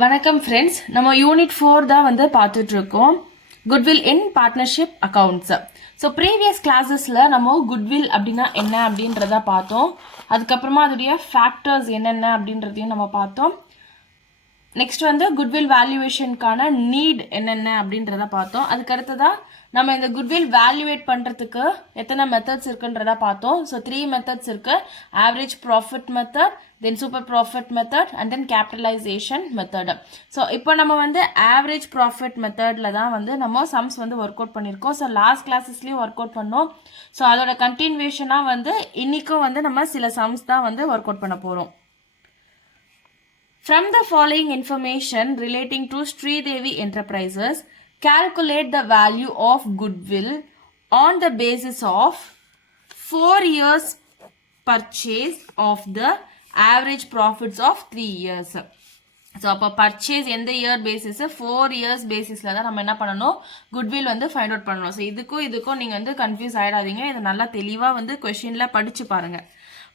வணக்கம் ஃப்ரெண்ட்ஸ், நம்ம யூனிட் 4 தான் வந்து பார்த்துட்டு இருக்கோம். Goodwill in partnership accounts. So previous கிளாஸஸில் நம்ம குட்வில் அப்படின்னா என்ன அப்படின்றத பார்த்தோம். அதுக்கப்புறமா அதோடைய ஃபேக்டர்ஸ் என்னென்ன அப்படின்றதையும் நம்ம பார்த்தோம். நெக்ஸ்ட் வந்து குட்வில் வேல்யூவேஷனுக்கான நீட் என்னென்ன அப்படின்றத பார்த்தோம். அதுக்கு அடுத்ததாக நம்ம இந்த குட்வில் வேல்யூவேட் பண்ணுறதுக்கு எத்தனை மெத்தட்ஸ் இருக்குன்றத பார்த்தோம். ஸோ 3 மெத்தட்ஸ் இருக்கு. Average profit method, then super profit method and then capitalisation method. So இப்போ நம்ம வந்து ஆவரேஜ் ப்ராஃபிட் மெத்தடில் தான் வந்து நம்ம சம்ஸ் வந்து ஒர்க் அவுட் பண்ணியிருக்கோம். ஸோ லாஸ்ட் கிளாஸஸ்லேயும் ஒர்க் அவுட் பண்ணோம். ஸோ அதோட கண்டினியூவேஷனாக வந்து இன்றைக்கும் வந்து நம்ம சில சம்ஸ் தான் வந்து ஒர்க் அவுட் பண்ண போகிறோம். From the following information relating to Sridevi Enterprises, calculate the value of goodwill on the basis of 4 years purchase of the average profits of 3 years. So அப்போ பர்ச்சேஸ் எந்த இயர் பேசிஸ் 4 இயர்ஸ் பேசிஸில் தான் நம்ம என்ன பண்ணணும், goodwill வந்து find out பண்ணணும். So இதுக்கும் நீங்கள் வந்து கன்ஃபியூஸ் ஆகிடாதீங்க. இதை நல்லா தெளிவாக வந்து கொஷினில் படித்து பாருங்கள்.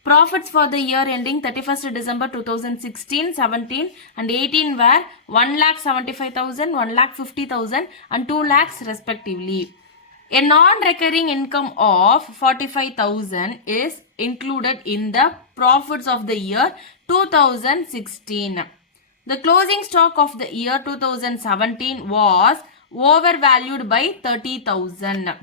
Profits for the year ending 31st December 2016, 17 and 18 were 1,75,000, 1,50,000 and 2 lakhs respectively. A non-recurring income of 45,000 is included in the profits of the year 2016. The closing stock of the year 2017 was overvalued by 30,000.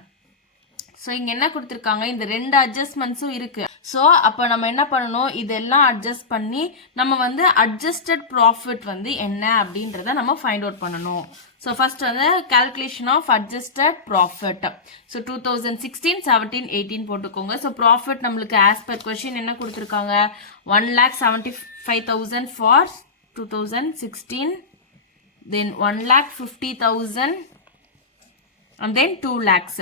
So இங்கே என்ன கொடுத்துருக்காங்க, இந்த 2 அட்ஜஸ்ட்மெண்ட்ஸும் இருக்குது. So அப்போ நம்ம என்ன பண்ணணும், இதெல்லாம் அட்ஜஸ்ட் பண்ணி நம்ம வந்து அட்ஜஸ்டட் ப்ராஃபிட் வந்து என்ன அப்படின்றத நம்ம ஃபைண்ட் அவுட் பண்ணணும். ஸோ ஃபர்ஸ்ட் வந்து calculation of adjusted profit. So 2016, 17, 18 போட்டுக்கோங்க. ஸோ ப்ராஃபிட் நம்மளுக்கு ஆஸ் பர் கொஷின் என்ன கொடுத்துருக்காங்க, 1,75,000 for 2016, then 1,50,000 and then 2 lakhs.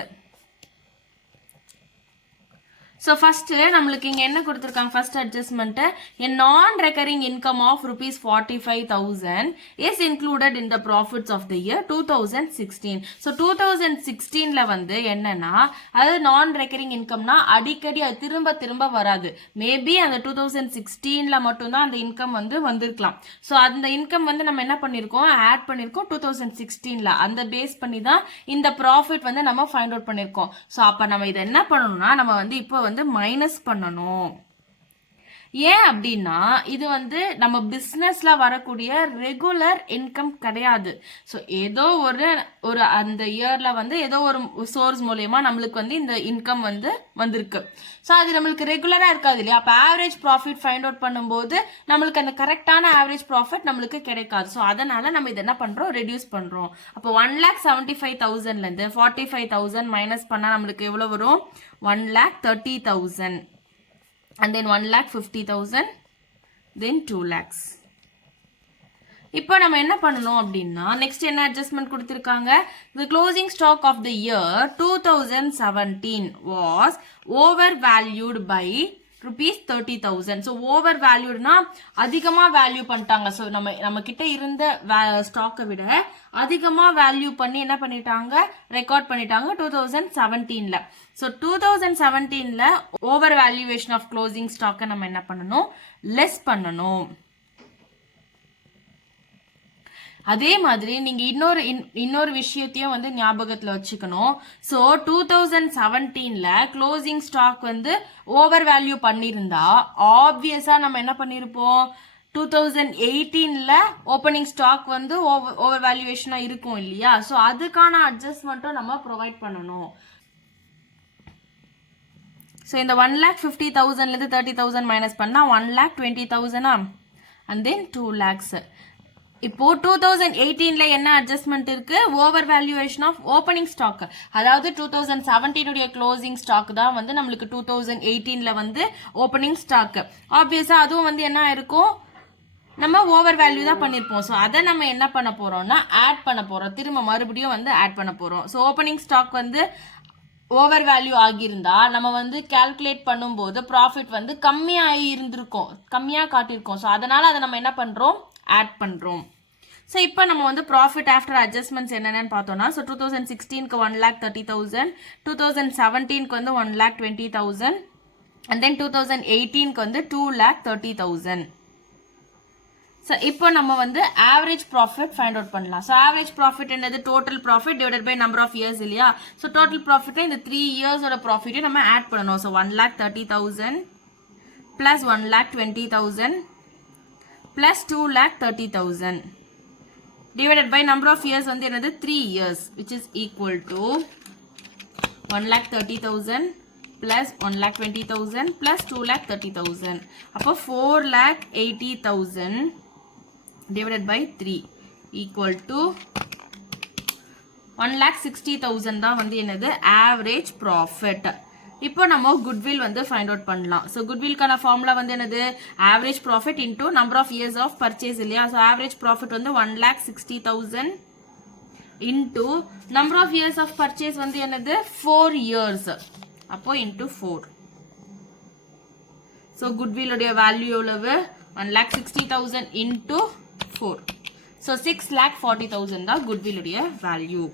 So first நம்மளுக்கு இங்கே என்ன கொடுத்துருக்காங்க, first adjustment a non recurring income of rupees 45,000 is included in the profits of the year 2016. ஸோ 2016 வந்து என்னன்னா, அதாவது நான் ரெக்கரிங் இன்கம்னா அடிக்கடி அது திரும்ப திரும்ப வராது. மேபி அந்த 2016 மட்டும்தான் அந்த இன்கம் வந்து வந்திருக்கலாம். ஸோ அந்த இன்கம் வந்து நம்ம என்ன பண்ணியிருக்கோம், ஆட் பண்ணியிருக்கோம் 2016. அந்த பேஸ் பண்ணி தான் இந்த ப்ராஃபிட் வந்து நம்ம ஃபைண்ட் அவுட் பண்ணியிருக்கோம். ஸோ அப்போ நம்ம இதை என்ன பண்ணணும்னா, நம்ம வந்து இப்போ வந்து மைனஸ் பண்ணணும். ஏன் அப்படின்னா இது வந்து நம்ம பிஸ்னஸ்ல வரக்கூடிய ரெகுலர் இன்கம் கிடையாது. ஸோ ஏதோ ஒரு அந்த இயர்ல வந்து ஏதோ ஒரு சோர்ஸ் மூலயமா நம்மளுக்கு வந்து இந்த இன்கம் வந்து வந்திருக்கு. ஸோ அது நம்மளுக்கு ரெகுலரா இருக்காது இல்லையா. அப்போ ஆவரேஜ் ப்ராஃபிட் ஃபைண்ட் அவுட் பண்ணும்போது நம்மளுக்கு அந்த கரெக்டான ஆவரேஜ் ப்ராஃபிட் நம்மளுக்கு கிடைக்காது. ஸோ அதனால நம்ம இதை என்ன பண்றோம், ரெடியூஸ் பண்றோம். அப்போ 1,75,000 45,000 மைனஸ் பண்ணா நம்மளுக்கு எவ்வளவு வரும், 1,30,000 and then 1,50,000, then 2 lakhs. இப்போ நம்ம என்ன பண்ணணும் அப்படின்னா, நெக்ஸ்ட் என்ன அட்ஜஸ்ட்மெண்ட் கொடுத்துருக்காங்க, the closing stock of the year 2017 was overvalued by rupees 30,000. So over வேல்யூட்னா அதிகமாக வேல்யூ பண்ணிட்டாங்க. ஸோ நம்ம கிட்ட இருந்த ஸ்டாக்கை விட அதிகமாக வேல்யூ பண்ணி என்ன பண்ணிட்டாங்க, ரெக்கார்ட் பண்ணிட்டாங்க 2017. So 2017 over valuation of closing ஸ்டாக்கை நம்ம என்ன பண்ணணும், லெஸ் பண்ணணும். அதே மாதிரி நீங்க இன்னொரு விஷயத்தையும் வந்து ஞாபகத்துல வச்சுக்கணும். ஸோ 2017 க்ளோசிங் ஸ்டாக் வந்து ஓவர் வேல்யூ பண்ணியிருந்தா ஆப்வியஸா நம்ம என்ன பண்ணிருப்போம், 2018 ஓப்பனிங் ஸ்டாக் வந்து ஓவர் வேல்யூவேஷனா இருக்கும் இல்லையா. ஸோ அதுக்கான அட்ஜஸ்ட்மெண்ட்டும் நம்ம ப்ரொவைட் பண்ணணும். ஸோ இந்த 1,50,000 30,000 மைனஸ் பண்ணா 1,20,000 அண்ட் தென் 2 lakhs. இப்போ 2018 என்ன அட்ஜஸ்ட்மெண்ட் இருக்கு, over valuation of opening stock. அதாவது 2017 க்ளோசிங் ஸ்டாக் தான் வந்து நம்மளுக்கு 2018 வந்து ஓப்பனிங் ஸ்டாக். ஆப்வியஸா அதுவும் வந்து என்ன இருக்கும், நம்ம ஓவர் வேல்யூ தான் பண்ணிருப்போம். ஸோ அதை நம்ம என்ன பண்ண போறோம்னா ஆட் பண்ண போறோம், திரும்ப மறுபடியும் வந்து ஆட் பண்ண போறோம். ஸோ ஓப்பனிங் ஸ்டாக் வந்து ஓவர் வேல்யூ ஆகியிருந்தா நம்ம வந்து கால்குலேட் பண்ணும்போது ப்ராஃபிட் வந்து கம்மியாக இருந்திருக்கும், கம்மியாக காட்டியிருக்கோம். ஸோ அதனால அதை நம்ம என்ன பண்றோம், ஆட் பண்றோம். ஸோ இப்போ நம்ம வந்து ப்ராஃபிட் ஆஃப்டர் அட்ஜஸ்ட்மெண்ட்ஸ் என்னென்னு பார்த்தோம்னா, ஸோ 2016 1,30,000, 2017 வந்து 1,20,000 அண்ட் தென் 2018 வந்து 2,30,000. So, இப்போ நம்ம வந்து average profit find out பண்ணலாம். So, average profit என்னது total profit divided by number of years இல்லையா? So, total profit இந்த 3 years ஓட profit நம்ம add பண்ணணும். So, 1,30,000 plus 1,20,000 plus 2,30,000 divided by number of years வந்து என்னது 3 years which is equal to 1,30,000 plus 1,20,000 plus 2,30,000. அப்போ 4,80,000 divided by 3 equal to 1,60,000 தான் வந்து என்னது average profit. இப்போ நம்ம goodwill வந்து find out பண்ணலாம். So goodwill கான formula வந்து என்னது average profit into number of years of purchase இல்லையா? So average profit வந்து 1,60,000 into number of years of purchase வந்து என்னது 4 years. அப்போ into 4. So goodwill உடைய value எவ்வளவு 1,60,000 into 4. So 6,40,000 தான் goodwill உடைய value.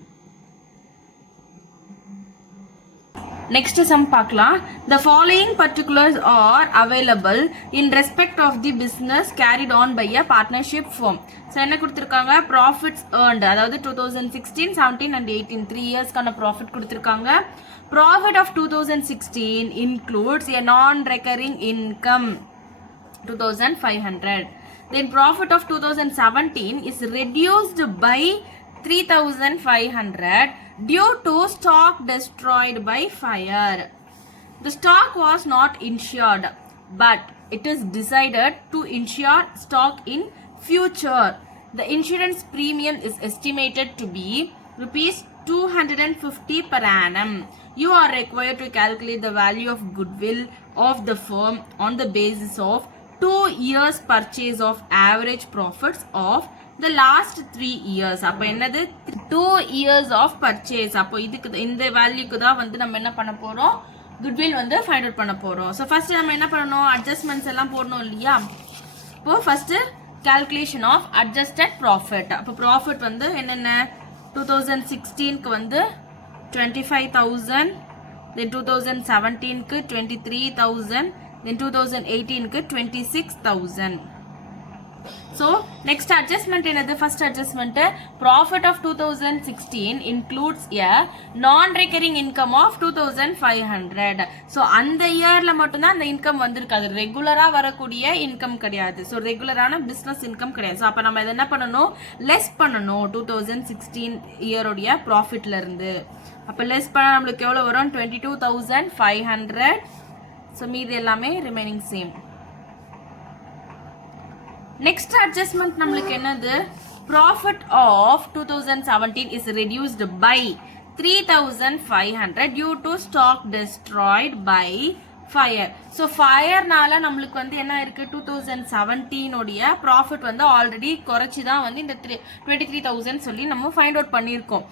Next sum பார்க்கலாம். The following particulars are available in respect of the business carried on by a partnership firm. So என்ன கொடுத்திருக்காங்க profits earned அதாவது 2016, 17 and 18 3 years கான profit கொடுத்திருக்காங்க. Profit of 2016 includes a non-recurring income 2,500. Then profit of 2017 is reduced by 3,500 due to stock destroyed by fire. The stock was not insured, but it is decided to insure stock in future. The insurance premium is estimated to be rupees 250 per annum. You are required to calculate the value of goodwill of the firm on the basis of 2 years purchase of average profits of the last 3 years. அப்ப என்னது 2 years of purchase. அப்போ இதுக்கு இந்த வேல்யூக்கு தான் வந்து நம்ம என்ன பண்ண போறோம் goodwill வந்து find out பண்ண போறோம். So first நம்ம என்ன பண்ணணும் adjustments எல்லாம் போடணும் இல்லையா? இப்போ first calculation of adjusted profit. அப்போ profit வந்து என்னென்ன 2016 க்கு வந்து 25,000, then 2017 க்கு 23,000, then 2018 க்கு 26,000. So next adjustment என்னது first adjustment profit of 2016 includes a non-recurring income of 2,500. So அந்த இயர்ல மட்டும் தான் அந்த இன்கம் வந்திருக்காது ரெகுலரா வரக்கூடிய இன்கம் கிடையாது. So ரெகுலரான business income கிடையாது. So அப்ப நம்ம இத என்ன பண்ணனும் லெஸ் பண்ணனும் 2016 இயரோட profitல இருந்து. அப்ப லெஸ் பண்ணா நமக்கு எவ்வளவு வரும் 22,500. So மீதி எல்லாமே remaining same. Next adjustment நம்மளுக்கு என்னது profit of 2017 is reduced by 3,500 due to stock destroyed by fire. So fire நால நம்மளுக்கு வந்து என்ன இருக்கு 2017 உடைய profit வந்து ஆல்ரெடி குறைச்சி தான் வந்து இந்த 23,000 சொல்லி நம்ம ஃபைண்ட் அவுட் பண்ணியிருக்கோம்.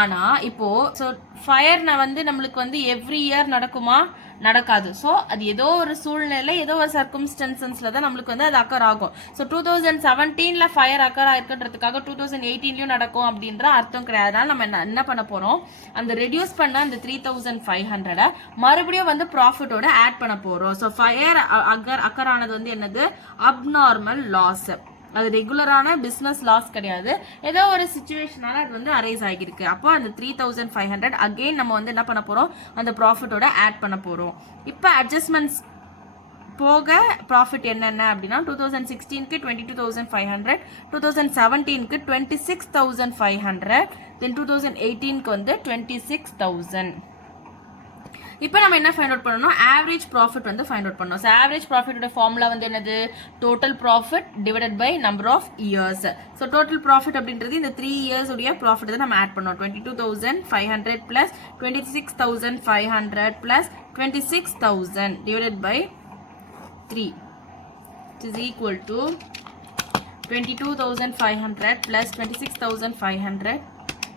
ஆனா இப்போ so fire வந்து நம்மளுக்கு வந்து எவ்ரி இயர் நடக்குமா நடக்காது. ஸோ அது ஏதோ ஒரு சூழ்நிலை ஏதோ ஒரு சர்க்கம்ஸ்டன்சஸ்ல தான் நம்மளுக்கு வந்து அது அக்கர் ஆகும். ஸோ 2017ல ஃபயர் அக்கர் ஆயிருக்குன்றதுக்காக 2018லயும் நடக்கும் அப்படின்ற அர்த்தம் கிடையாது. அதனால நம்ம என்ன பண்ண போறோம் அந்த ரெடியூஸ் பண்ண அந்த 3,500 மறுபடியும் வந்து ப்ராஃபிட்டோட ஆட் பண்ண போறோம். ஸோ ஃபயர் அக்கர் ஆனது வந்து என்னது அப்நார்மல் லாஸ். அது ரெகுலரான பிசினஸ் லாஸ் கிடையாது. ஏதோ ஒரு சிச்சுவேஷனால அது வந்து அரைஸ் ஆகிருக்கு. அப்போ அந்த 3,500 அகெயின் நம்ம வந்து என்ன பண்ண போறோம் அந்த ப்ராஃபிட்டோட ஆட் பண்ண போறோம். இப்போ அட்ஜஸ்ட்மெண்ட்ஸ் போக ப்ராஃபிட் என்னென்ன அப்படின்னா 2016க்கு 22,500, 2017க்கு 26,500, தென் 2018க்கு வந்து 26,000. இப்போ நம்ம என்ன ஃபைண்ட் அவுட் பண்ணணும் ஆவரேஜ் ப்ராஃபிட் வந்து ஃபைண்ட் அவுட் பண்ணணும். ஸோ ஆவரேஜ் ப்ராஃபிட்டோட ஃபார்முலா வந்து என்னது total profit divided by number of years. So total profit அப்படின்றது இந்த 3 இயர்ஸ் உடைய ப்ராஃபிட் தான் நம்ம ஆட் பண்ணோம் 22,500 plus 26,500 plus 26,000 divided by 3 which is equal to 22,500 plus 26,500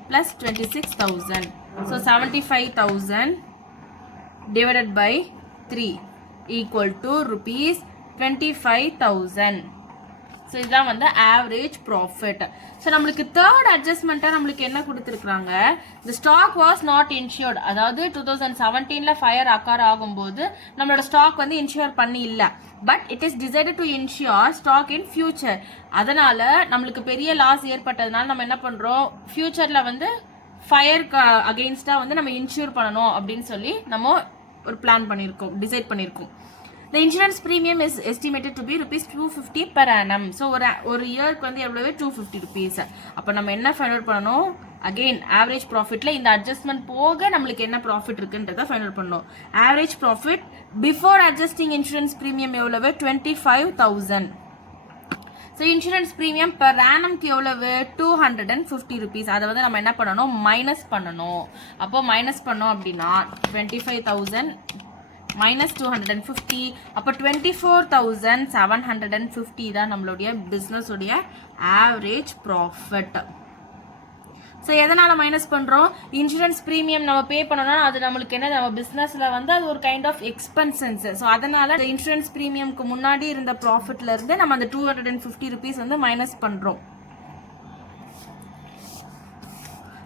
plus 26,000. So 75,000 divided by 3 equal to rupees 25,000. So இதுதான் வந்து ஆவரேஜ் ப்ராஃபிட். ஸோ நம்மளுக்கு third அட்ஜஸ்ட்மெண்ட்டாக நம்மளுக்கு என்ன கொடுத்துருக்குறாங்க, இந்த ஸ்டாக் வாஸ் நாட் இன்ஷூர்ட். அதாவது 2017 ஃபயர் அக்கார் ஆகும்போது நம்மளோட ஸ்டாக் வந்து இன்ஷூர் பண்ணி இல்லை. But it is decided to insure stock in future. அதனால நம்மளுக்கு பெரிய லாஸ் ஏற்பட்டதுனால நம்ம என்ன பண்ணுறோம், ஃபியூச்சரில் வந்து ஃபயருக்கு அகெயின்ஸ்டாக வந்து நம்ம இன்ஷூர் பண்ணணும் அப்படின்னு சொல்லி நம்ம ஒரு பிளான் பண்ணியிருக்கோம், டிசைட் பண்ணியிருக்கோம். The insurance premium is estimated to be rupees 250 per annum. So ஒரு இயருக்கு வந்து எவ்வளவு 250 rupees. அப்போ நம்ம என்ன ஃபைண்ட் அவுட் பண்ணணும், அகெயின் ஆவரேஜ் ப்ராஃபிட்ல இந்த அட்ஜஸ்ட்மெண்ட் போக நம்மளுக்கு என்ன ப்ராஃபிட் இருக்குன்றத ஃபைண்ட் அவுட் பண்ணணும். Average profit before adjusting insurance premium எவ்வளவு 25,000. ஸோ இன்சூரன்ஸ் ப்ரீமியம் per annumக்கு எவ்வளவு 250 rupees. அதை வந்து நம்ம என்ன பண்ணணும், மைனஸ் பண்ணணும். அப்போ மைனஸ் பண்ணோம் அப்படின்னா 25,000 minus 250, அப்போ 24,750 தான் நம்மளுடைய பிஸ்னஸ் உடைய ஆவரேஜ் ப்ராஃபிட். ஸோ எதனால் மைனஸ் பண்ணுறோம், இன்சூரன்ஸ் ப்ரீமியம் நம்ம பே பண்ணோம்னா அது நம்மளுக்கு என்ன, நம்ம பிஸ்னஸில் வந்து அது ஒரு கைண்ட் ஆஃப் எக்ஸ்பென்சன்ஸ். ஸோ அதனால் இந்த இன்சூரன்ஸ் ப்ரீமியம்க்கு முன்னாடி இருந்த ப்ராஃபிட்லேருந்து நம்ம அந்த 250 rupees வந்து மைனஸ் பண்ணுறோம்.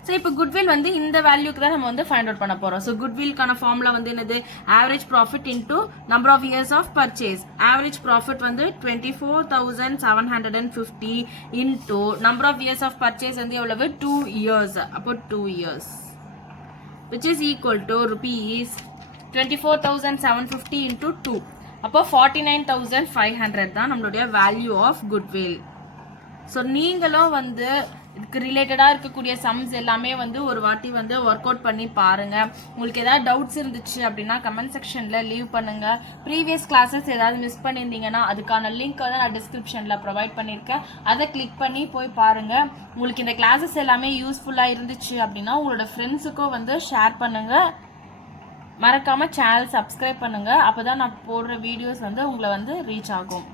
ஸோ இப்போ குட்வில் வந்து இந்த வேல்யூக்கு தான் நம்ம வந்து ஃபைண்ட் அவுட் பண்ண போகிறோம். ஸோ குட்வில்கான ஃபார்முலா வந்து என்னது, average profit into number of years of purchase. Average profit வந்து 24,750 into number of years of purchase வந்து எவ்வளவு 2 years. அப்போ 2 years which is equal to rupees 24,750 into 2. அப்போ 49,500 தான் நம்மளுடைய வேல்யூ ஆஃப் குட்வில். ஸோ நீங்களும் வந்து இதுக்கு ரிலேட்டடாக இருக்கக்கூடிய சம்ஸ் எல்லாமே வந்து ஒரு வாட்டி வந்து ஒர்க் அவுட் பண்ணி பாருங்கள். உங்களுக்கு ஏதாவது டவுட்ஸ் இருந்துச்சு அப்படின்னா கமெண்ட் செக்ஷனில் லீவ் பண்ணுங்கள். ப்ரீவியஸ் கிளாஸஸ் ஏதாவது மிஸ் பண்ணியிருந்தீங்கன்னா அதுக்கான லிங்க் வந்து நான் டிஸ்கிரிப்ஷனில் ப்ரொவைட் பண்ணியிருக்கேன். அதை கிளிக் பண்ணி போய் பாருங்கள். உங்களுக்கு இந்த கிளாஸஸ் எல்லாமே யூஸ்ஃபுல்லாக இருந்துச்சு அப்படின்னா உங்களோட ஃப்ரெண்ட்ஸுக்கும் வந்து ஷேர் பண்ணுங்கள். மறக்காமல் சேனல் சப்ஸ்கிரைப் பண்ணுங்கள். அப்போ தான் நான் போடுற வீடியோஸ் வந்து உங்களை வந்து ரீச் ஆகும்.